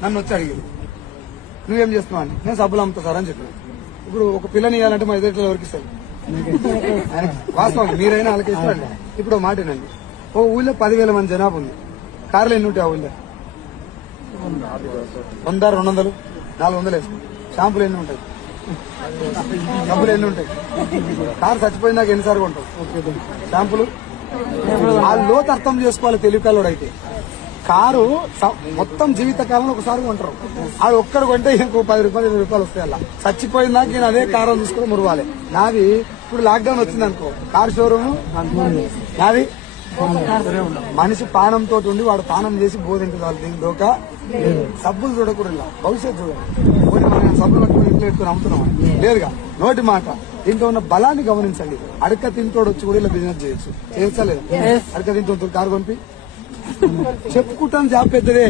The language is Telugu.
నన్ను వచ్చి అడిగింది నువ్వేం చేస్తున్నావు అని. నేను సబ్బులు అమ్ముతా సార్ అని చెప్పాను. ఇప్పుడు ఒక పిల్లని ఇవ్వాలంటే మా ఎదురు ఎవరికి ఇస్తారు? వాస్తవం మీరైనా వాళ్ళకి ఇస్తారండి. ఇప్పుడు మాట ఏనండి, ఓ ఊళ్ళో 10,000 మంది జనాభా ఉంది. కార్లు ఎన్ని ఉంటాయి ఆ ఊళ్ళో? 100, 200, 400 వేసుకో. షాంపులు ఎన్ని ఉంటాయి? డబ్బులు ఎన్ని ఉంటాయి? కారు చచ్చిపోయినాక ఎన్నిసార్లు ఉంటావు షాంపులు? ఆ లోతు అర్థం చేసుకోవాలి తెలివికల్లోడు అయితే. కారు మొత్తం జీవితకాలంలో ఒకసారి కొంటారు. అది ఒక్కడు కొంటే ఇంకో 10 రూపాయలు 20 రూపాయలు వస్తాయి. అలా చచ్చిపోయిందాక నేను అదే కారు తీసుకుని మురవాలి. నాది ఇప్పుడు లాక్డౌన్ వచ్చింది అనుకో, కారు షోరూమ్ నాది. మనిషి పానంతో ఉండి వాడు పానం చేసి బోధించదు. వాళ్ళు దీని దోక సబ్బులు చూడకూడదు, భవిష్యత్తు చూడాలి. పోనీ మనం సబ్బులు పట్టుకుని ఇంట్లో పెట్టుకుని అమ్ముతున్నాం లేదుగా. నోటి మాట. దీంట్లో ఉన్న బలాన్ని గమనించండి. అడక తింటోడు వచ్చి కూడా ఇలా బిజినెస్ చేయొచ్చు. చేయొచ్చా లేదా? అడక తింటూ కారు కొనిపి చెప్పుకుంటాను జాబ్ పెద్దదే.